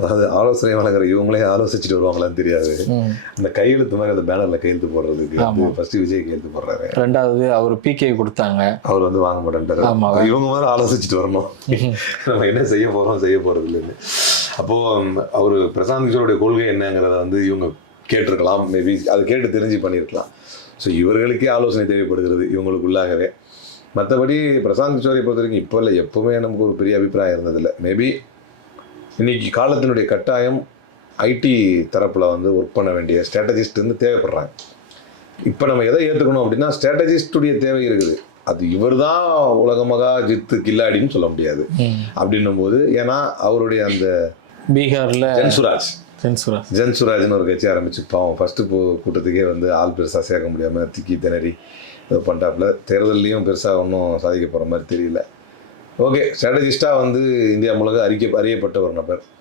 அதாவது ஆலோசனை வழங்குற இவங்களே ஆலோசிச்சுட்டு வருவாங்களான்னு தெரியாது. அந்த கையெழுத்து மாதிரி அந்த பேனர்ல கையெழுத்து போடுறதுக்கு ஃபர்ஸ்ட் விஜய் கையெழுத்து போடுறாரு. ரெண்டாவது அவர் பிகே கொடுத்தாங்க, அவர் வந்து வாங்க மாட்டேன்ட்டாரு. இவங்க மாதிரி ஆலோசிச்சுட்டு வரணும், நம்ம என்ன செய்ய போறது இல்லைன்னு. அப்போ அவர் பிரசாந்த் கிஷோருடைய கொள்கை என்னங்கிறத வந்து இவங்க கேட்டிருக்கலாம், மேபி அதை கேட்டு தெரிஞ்சு பண்ணியிருக்கலாம். ஸோ இவர்களுக்கே ஆலோசனை தேவைப்படுகிறது இவங்களுக்குள்ளாகவே. மற்றபடி பிரசாந்த் கிஷோரை பொறுத்த வரைக்கும் இப்போ இல்லை, எப்போவுமே நமக்கு ஒரு பெரிய அபிப்பிராயம் இருந்ததில்லை. மேபி இன்னைக்கு காலத்தினுடைய கட்டாயம் ஐடி தரப்பில் வந்து ஒர்க் பண்ண வேண்டிய ஸ்ட்ராட்டஜிஸ்ட் வந்து தேவைப்படுறாங்க. இப்போ நம்ம எதை ஏற்றுக்கணும் அப்படின்னா, ஸ்ட்ராட்டஜிஸ்டுடைய தேவை இருக்குது. அது இவர் தான் உலகமகா ஜித்து கில்லாடின்னு சொல்ல முடியாது அப்படின்னும் போது. ஏன்னா அவருடைய அந்த பீகாரில் ஜன்சுராஜ்னு ஒரு கட்சி ஆரம்பிச்சு பாவம் ஃபஸ்ட்டு கூட்டத்துக்கே வந்து ஆள் பெருசாக சேர்க்க முடியாமல் திக்கி திணறி இது பண்ணிட்டாப்புல. தேர்தல்லையும் பெருசாக ஒன்றும் சாதிக்க போகிற மாதிரி தெரியல. ஓகே, ஸ்ட்ராட்டஜிஸ்டாக வந்து இந்தியா முழுக்க அறியப்பட்ட ஒரு நபர்.